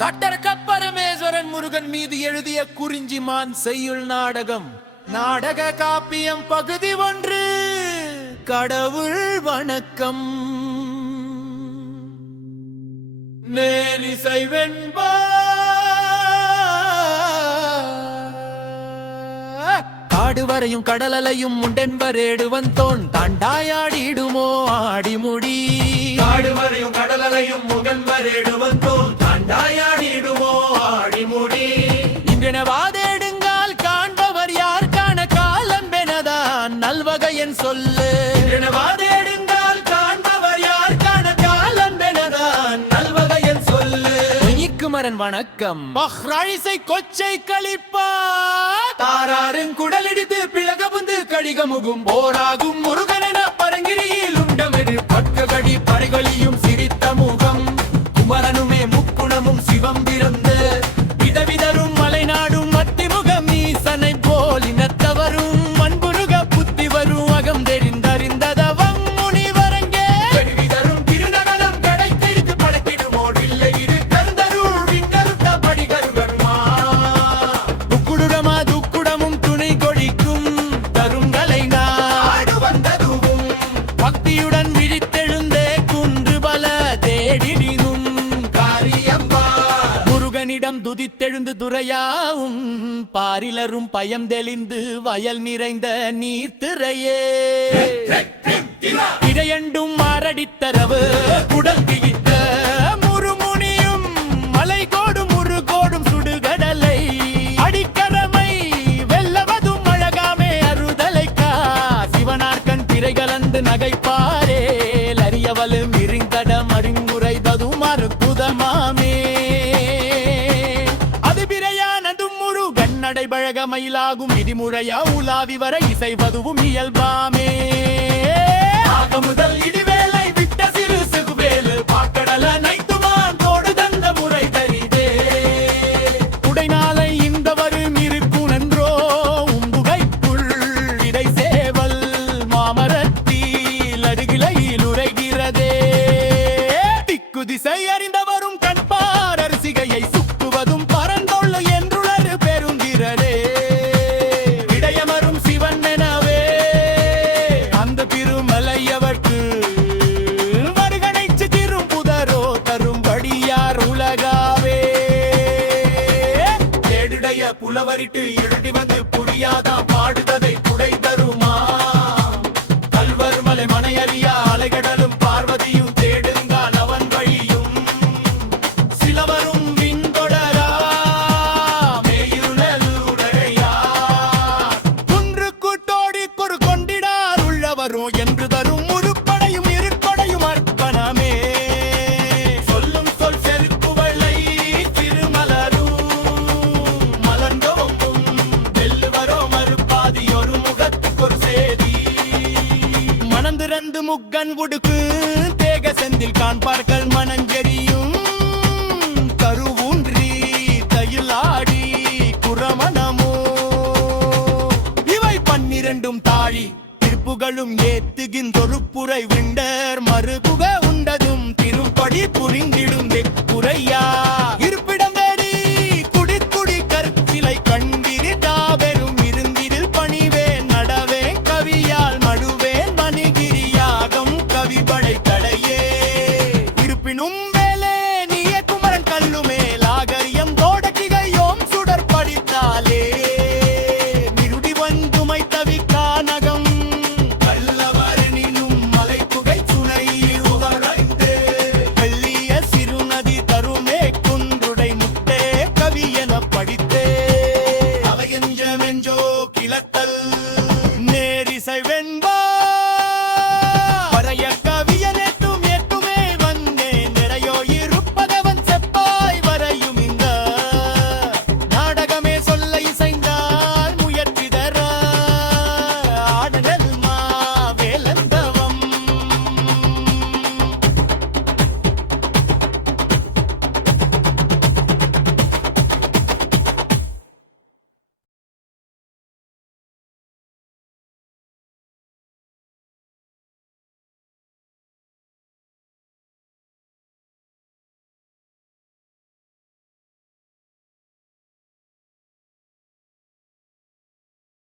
தட்டரக்க பரமேஸ்வரன் முருகன் மீது எழுதிய குறிஞ்சிமான் செய்யுள் நாடகம் நாடக காப்பியம் பகுதி 1 கடவுள் வணக்கம். நேரிசை வெண்பா காடு வரையும் கடலலையும் முண்டென்பரேடுவன் தோன் தாண்டாயாடிடுமோ ஆடிமுடி. காடு வரையும் கடலலையும் முகன்பரேடுவன் தோன் தாண்டாயாடிடுமோ ஆடிமுடி. இன்றென வாதேடுங்கால் காண்பவர் யார் காண காலம்பெனதான் நல்வகையன் சொல்லு. இன்றென வாதேடுங்கால் காண்பவர் யார் காண காலம்பெனதான் நல்வகையன் சொல்லு. மரன் வணக்கம். பஹ்ராயிசை கொச்சை கழிப்பா தாராரும் குடலிடித்து பிளகபுந்து கடிகமுகும் போராகும் முருகனென பரங்கிரியில் உண்டமெரு பட்ககடி பறைகளியும் சிரித்த முகம். குமரனுமே முக்குணமும் சிவம் பிறந்த விதவிதரும் மலைநாடும் மத்திமுகம் ஈசனை போல் இனத்தவரும் மண்புருக புத்தி வரும் அகம் தெரிந்தறிந்ததவம் முனிவரங்கே விதரும் திருநகரம் கடைத்தெடுத்து படைத்திடுமோ இல்லை இரு கருந்தருள் விண்ணருத்த படிகருகருமா. துக்குடுடமா துக்குடமும் துணை கொடிக்கும் தருங்களை நாடு வந்ததுவும் பக்தியுடன் விழித்தெழுந்தே குன்று பல தேடினும் காரியம்பா முருகனிடம் துதித்தெழுந்து துறையாவும் பாரிலரும் பயம் தெளிந்து வயல் நிறைந்த நீர்த்திரையே இடையண்டும் மாரடித்தரவு குடல் கிழித்த முருமுனியும் மலை கோடும் முருகோடும் சுடுகடலை அடிக்கரமை வெல்லவதும் அழகாமே அறுதலைக்கா சிவனார்கண் திரை கலந்து நகைப்பாரே லரியவலும் இருந்தடம் அறிங்குறை ததும் அறுக்குதமாமே. அது பிறையானதும் முருகன் நடைபழக மயிலாகும் விதிமுறையா உலாவி வர இசைவதுவும் இயல்பாமே. ஆக முதல் இடிவேலை விட்ட சிறு சிகுவேலு பாக்கடல நைத்துமான் தோடு தந்த முறை தரிதே. உடைநாளை இந்த வரும் இருக்குனன்றோ உம்புகைக்குள் இடை சேவல் மாமரத்தில் அருகிலையில் உரைகிறதே. திக்கு திசை அறிந்தவரும் கண்பார் அரிசிகையை சுக்குவதும் பரந்தொள்ளு என்றுளரு பெருந்திரரே. இடையமரும் சிவன் எனவே அந்த திருமலையவர்க்கு வருகனைச்சு திரும் புதரோ தரும்படியார் உலகாவே. தேடுடைய புலவரிட்டு எழுதி வந்து புரியாதான் பாடுததை புடை தருமா. கல்வர் மலை மனையறியா அலைகடலும் பார்வதியும் தேடுங்கால் அவன் வழியும் சிலவரும் விண்தொடரா மேயுழலுடையா. குன்று கூட்டோடி குறு கொண்டிடார் உள்ளவரும் என்று தரும் முருப்படையும் இருப்படையும் அர்ப்பணமே. சொல்லும் சொல் செருப்பு வெள்ளை திருமலரும் மலர்ந்தோம்பும் வெல்லுவரோ மறுபாதி ஒரு முகத்துக்கு ஒரு சேதி. மணந்திறந்து முக்கன் உடுக்கு தேக செந்தில் காண்பார்கள்